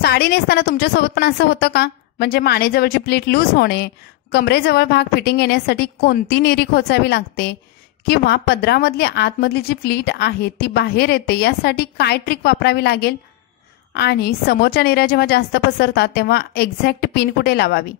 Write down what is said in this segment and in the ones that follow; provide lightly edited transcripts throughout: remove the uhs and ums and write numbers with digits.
साडी नेसताना तुमच्यासोबत पण असं होतं का? म्हणजे मानेजवळची प्लीट लूज होणे, कमरेजवळ भाग फिटिंग येण्यासाठी कोणती निरी खोचावी लागते, किंवा पदरामधली आतमधली जी प्लीट आहे ती बाहेर येते, यासाठी काय ट्रिक वापरावी लागेल, आणि समोरच्या निऱ्या जेव्हा जास्त पसरतात तेव्हा एक्झॅक्ट पिन कुठे लावावी.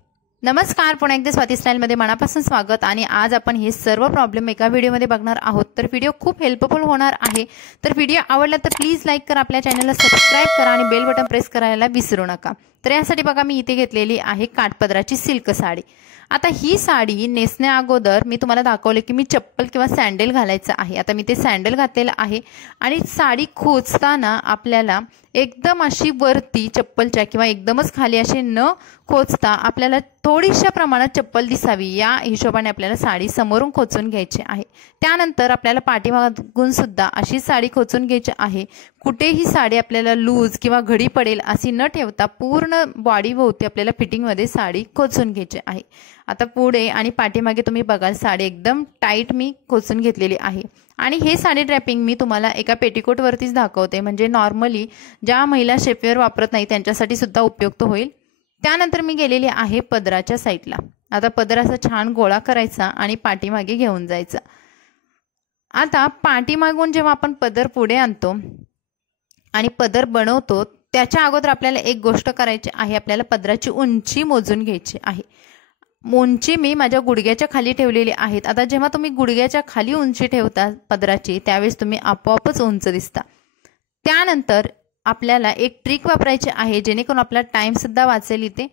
नमस्कार, पुन्हा एकदा स्वाती स्टाईलमध्ये मनापासून स्वागत. आणि आज आपण हे सर्व प्रॉब्लेम एका व्हिडिओमध्ये बघणार आहोत. तर व्हिडिओ खूप हेल्पफुल होणार आहे. तर व्हिडिओ आवडला तर प्लीज लाईक करा, आपल्या चॅनलला सबस्क्राईब करा आणि बेल बटन प्रेस करायला विसरू नका. तर यासाठी बघा, मी इथे घेतलेली आहे काठपदराची सिल्क साडी. आता ही साडी नेसण्या अगोदर मी तुम्हाला दाखवले की मी चप्पल किंवा सँडल घालायचं आहे. आता मी ते सँडल घातलेलं आहे आणि साडी खोचताना आपल्याला एकदम अशी वरती चप्पलच्या किंवा एकदमच खाली असे न खोचता आपल्याला थोडीशा प्रमाणात चप्पल दिसावी या हिशोबाने आपल्याला साडी समोरून खोचून घ्यायची आहे. त्यानंतर आपल्याला पाठीमागून सुद्धा अशी साडी खोचून घ्यायची आहे. कुठेही साडी आपल्याला लूज किंवा घडी पडेल अशी न ठेवता पूर्ण बॉडी भोवती आपल्याला फिटिंगमध्ये साडी खोचून घ्यायची आहे. आता पुढे आणि पाठीमागे तुम्ही बघाल साडी एकदम टाईट मी खोचून घेतलेली आहे. आणि हे साडी ड्रॅपिंग मी तुम्हाला एका पेटीकोटवरतीच दाखवते, म्हणजे नॉर्मली ज्या महिला शेपवेअर वापरत नाही त्यांच्यासाठी सुद्धा उपयुक्त होईल. त्यानंतर मी गेलेली आहे पदराच्या साईडला. आता पदर असा छान गोळा करायचा आणि पाठीमागे घेऊन जायचा. आता पाठीमागून जेव्हा आपण पदर पुढे आणतो आणि पदर बनवतो त्याच्या अगोदर आपल्याला एक गोष्ट करायची आहे, आपल्याला पदराची उंची मोजून घ्यायची आहे. उंची मी माझ्या गुडघ्याच्या खाली ठेवलेली आहेत. आता जेव्हा तुम्ही गुडघ्याच्या खाली उंची ठेवता पदराची त्यावेळेस तुम्ही आपोआपच उंच दिसता. त्यानंतर आपल्याला एक ट्रिक वापरायची आहे जेणेकरून आपला टाइम सुद्धा वाचेल इथे.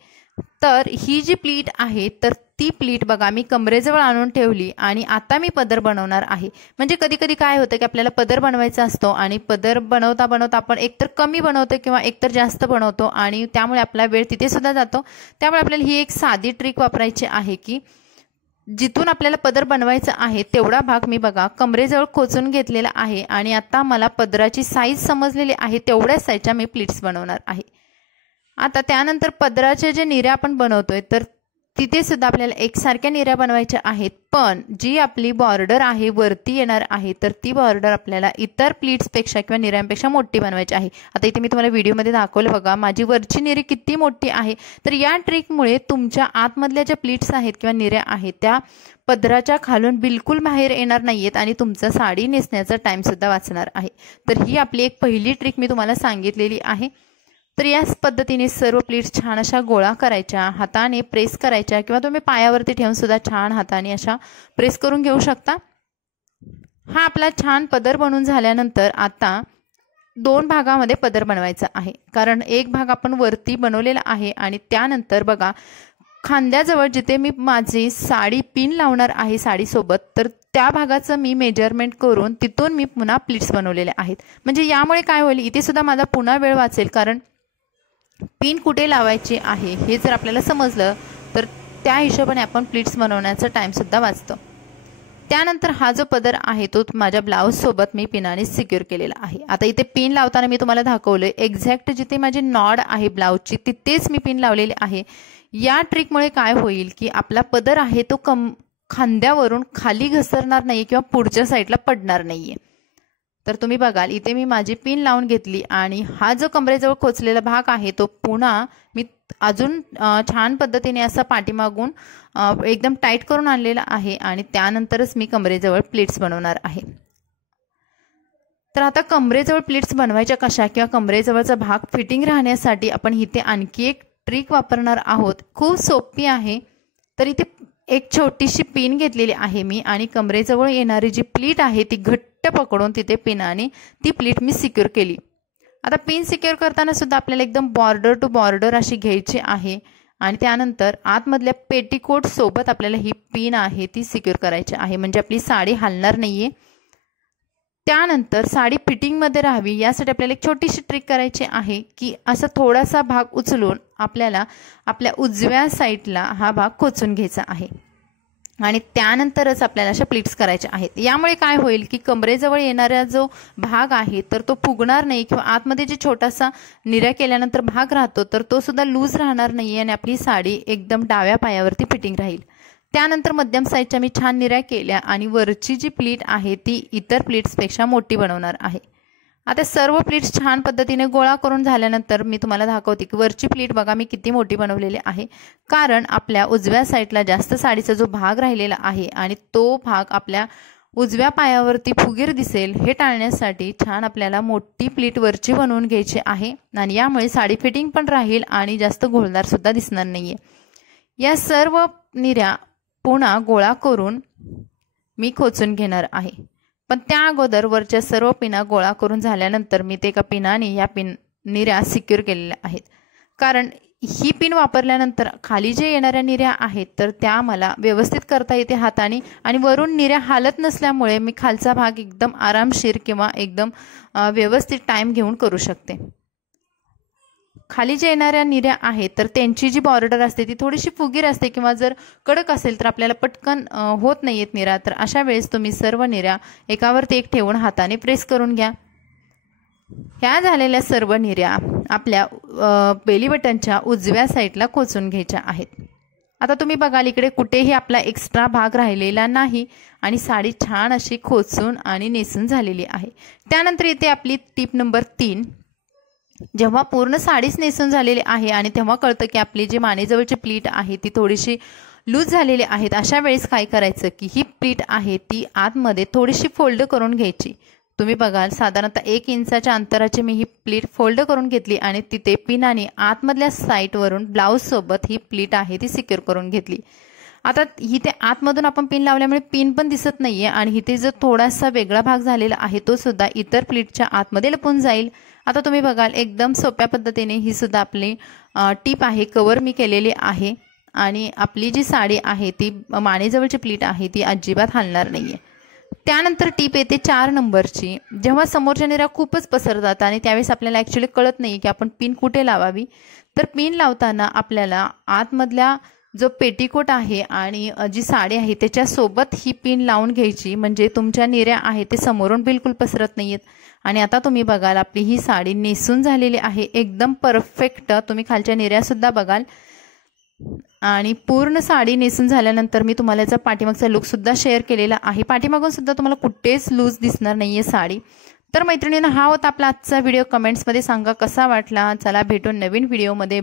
तर ही जी प्लीट आहे तर ती प्लीट बघा मी कमरेजवळ आणून ठेवली आणि आता मी पदर बनवणार आहे. म्हणजे कधी कधी काय होतं की आपल्याला पदर बनवायचा असतो आणि पदर बनवता बनवता आपण एकतर कमी बनवतो किंवा एकतर जास्त बनवतो आणि त्यामुळे आपला वेळ तिथे सुद्धा जातो. त्यामुळे आपल्याला ही एक साधी ट्रिक वापरायची आहे की जिथून आपल्याला पदर बनवायचा आहे तेवढा भाग मी बघा कमरेजवळ खोचून घेतलेला आहे आणि आता मला पदराची साईज समजलेली आहे तेवढ्याच साईजच्या मी प्लीट्स बनवणार आहे. आता त्यानंतर पदराच्या जे निऱ्या आपण बनवतोय तर तिथे सुद्धा आपल्याला एकसारख्या निऱ्या बनवायच्या आहेत, पण जी आपली बॉर्डर आहे वरती येणार आहे तर ती बॉर्डर आपल्याला इतर प्लीट्सपेक्षा किंवा निऱ्यांपेक्षा मोठी बनवायची आहे. आता इथे मी तुम्हाला व्हिडिओमध्ये दाखवलं बघा माझी वरची निरी किती मोठी आहे. तर या ट्रिकमुळे तुमच्या आतमधल्या ज्या प्लीट्स आहेत किंवा निऱ्या आहेत त्या पदराच्या खालून बिलकुल बाहेर येणार नाहीयेत आणि तुमचा साडी नेसण्याचा टाइम सुद्धा वाचणार आहे. तर ही आपली एक पहिली ट्रिक मी तुम्हाला सांगितलेली आहे. तर याच पद्धतीने सर्व प्लीट्स छान अशा गोळा करायच्या, हाताने प्रेस करायच्या किंवा तुम्ही पायावरती ठेवून सुद्धा छान हाताने अशा प्रेस करून घेऊ शकता. हा आपला छान पदर बनवून झाल्यानंतर आता दोन भागामध्ये पदर बनवायचा आहे, कारण एक भाग आपण वरती बनवलेला आहे आणि त्यानंतर बघा खांद्याजवळ जिथे मी माझी साडी पिन लावणार आहे साडीसोबत तर त्या भागाचं मी मेजरमेंट करून तिथून मी पुन्हा प्लीट्स बनवलेले आहेत. म्हणजे यामुळे काय होईल इथे सुद्धा माझा पुन्हा वेळ वाचेल, कारण पिन कुठे लावायची आहे हे जर आपल्याला समजलं तर त्या हिशोबाने आपण प्लीट्स बनवण्याचा टाइम सुद्धा वाचतो. त्यानंतर हा जो पदर आहे तो माझ्या ब्लाऊज सोबत मी पिनाने सिक्युअर केलेला आहे. आता इथे पिन लावताना मी तुम्हाला दाखवलंय एक्झॅक्ट जिथे माझी नॉड आहे ब्लाऊजची तिथेच मी पिन लावलेली आहे. या ट्रिकमुळे काय होईल की आपला पदर आहे तो खांद्यावरून खाली घसरणार नाही किंवा पुढच्या साईडला पडणार नाहीये. तर तुम्ही बघाल इथे मी माझी पिन लावून घेतली आणि हा जो कमरेजवळ खोचलेला भाग आहे तो पुन्हा मी अजून छान पद्धतीने असा पाठीमागून एकदम टाईट करून आणलेला आहे आणि त्यानंतरच मी कमरेजवळ प्लीट्स बनवणार आहे. तर आता कमरेजवळ प्लीट्स बनवायच्या कशा किंवा कमरेजवळचा भाग फिटिंग राहण्यासाठी आपण इथे आणखी एक ट्रिक वापरणार आहोत. खूप सोपी आहे. तर इथे एक छोटीशी पिन घेतलेली आहे मी आणि कमरेजवळ येणारी जी प्लीट आहे ती घट्ट पकडून तिथे पिनाने ती प्लीट मी सिक्युअर केली. आता पिन सिक्युअर करताना सुद्धा आपल्याला एकदम बॉर्डर टू बॉर्डर अशी घ्यायची आहे आणि त्यानंतर आतमधल्या पेटीकोट सोबत आपल्याला ही पिन आहे ती सिक्युअर करायची आहे, म्हणजे आपली साडी हलणार नाहीये. त्यानंतर साडी फिटिंगमध्ये राहावी यासाठी आपल्याला एक छोटीशी ट्रिक करायची आहे की असा थोडासा भाग उचलून आपल्याला आपल्या उजव्या साईडला हा भाग खोचून घ्यायचा आहे आणि त्यानंतरच आपल्याला अशा प्लीट्स करायच्या आहेत. यामुळे काय होईल की कमरेजवळ येणारा जो भाग आहे तर तो फुगणार नाही किंवा आतमध्ये जे छोटासा निऱ्या केल्यानंतर भाग राहतो तर तो सुद्धा लूज राहणार नाही आणि आपली साडी एकदम डाव्या पायावरती फिटिंग राहील. त्यानंतर मध्यम साईजच्या मी छान निऱ्या केल्या आणि वरची जी प्लीट आहे ती इतर प्लीट्सपेक्षा मोठी बनवणार आहे. आता सर्व प्लीट्स छान पद्धतीने गोळा करून झाल्यानंतर मी तुम्हाला दाखवते की वरची प्लीट बघा मी किती मोठी बनवलेली आहे, कारण आपल्या उजव्या साईडला जास्त साडीचा जो भाग राहिलेला आहे आणि तो भाग आपल्या उजव्या पायावरती फुगीर दिसेल हे टाळण्यासाठी छान आपल्याला मोठी प्लीट वरची बनवून घ्यायची आहे आणि यामुळे साडी फिटिंग पण राहील आणि जास्त घोळदार सुद्धा दिसणार नाहीये। या सर्व निऱ्या पुन्हा गोळा करून मी खोचून घेणार आहे, पण त्या अगोदर वरच्या सर्व पिना गोळा करून झाल्यानंतर मी ते एका पिनाने या निऱ्या सिक्युअर केलेल्या आहेत, कारण ही पिन वापरल्यानंतर खाली जे येणाऱ्या निऱ्या आहेत तर त्या मला व्यवस्थित करता येते हाताने आणि वरून निऱ्या हालत नसल्यामुळे मी खालचा भाग एकदम आरामशीर किंवा एकदम व्यवस्थित टाइम घेऊन करू शकते। खाली जे येणाऱ्या निऱ्या आहेत तर त्यांची जी बॉर्डर असते ती थोडीशी फुगीर असते किंवा जर कडक असेल तर आपल्याला पटकन होत नाहीयेत निऱ्या, तर अशा वेळेस तुम्ही सर्व निऱ्या एकावरती एक ठेवून हाताने प्रेस करून घ्या। ह्या झालेल्या सर्व निऱ्या आपल्या बेली बटनच्या उजव्या साईडला खोचून घ्यायच्या आहेत। आता तुम्ही बघाल इकडे कुठेही आपला एक्स्ट्रा भाग राहिलेला नाही आणि साडी छान अशी खोचून आणि नेसून झालेली आहे। त्यानंतर येते आपली टिप नंबर 3। जेव्हा पूर्ण साडीच नेसून झालेली आहे आणि तेव्हा कळतं की आपली जी मानेजवळची प्लीट आहे ती थोडीशी लूज झालेली आहेत, अशा वेळेस काय करायचं की ही प्लीट आहे ती आतमध्ये थोडीशी फोल्ड करून घ्यायची। तुम्ही बघाल साधारणतः 1 इंचाच्या अंतराची मी ही प्लीट फोल्ड करून घेतली आणि तिथे पिनाने आतमधल्या साईडवरून ब्लाऊज सोबत ही प्लीट आहे ती सिक्युअर करून घेतली। आता इथे आतमधून आपण पिन लावल्यामुळे पिन पण दिसत नाहीये आणि इथे जो थोडासा वेगळा भाग झालेला आहे तो सुद्धा इतर प्लीटच्या आतमध्ये लपून जाईल। आता तुम्ही बघाल एकदम सोप्या पद्धतीने ही सुद्धा आपली टीप आहे कव्हर मी केलेली आहे आणि आपली जी साडी आहे ती मानेजवळची प्लीट आहे ती अजिबात हलणार नाहीये। त्यानंतर टीप येते 4 नंबरची। जेव्हा समोरच्या निऱ्या खूपच पसरतात आणि त्यावेळेस आपल्याला ॲक्च्युली कळत नाही की आपण पिन कुठे लावावी, तर पिन लावताना आपल्याला आतमधल्या जो पेटीकोट आहे आणि जी साडी आहे त्याच्यासोबत ही पिन लावून घ्यायची, म्हणजे तुमच्या निऱ्या आहे ते समोरून बिलकुल पसरत नाहीयेत। आणि आता तुम्ही बघाल आपली ही साडी नेसून झालेली आहे एकदम परफेक्ट। तुम्ही खालच्या निऱ्या सुद्धा बघाल आणि पूर्ण साडी नेसून झाल्यानंतर मी तुम्हाला याचा पाठीमागचा लुक सुद्धा शेअर केलेला आहे। पाठीमागून सुद्धा तुम्हाला कुठेच लूज दिसणार नाहीये साडी। तर मैत्रिणींनो, हा होता आपला आजचा व्हिडिओ। कमेंट्समध्ये सांगा कसा वाटला। चला भेटून नवीन व्हिडिओमध्ये।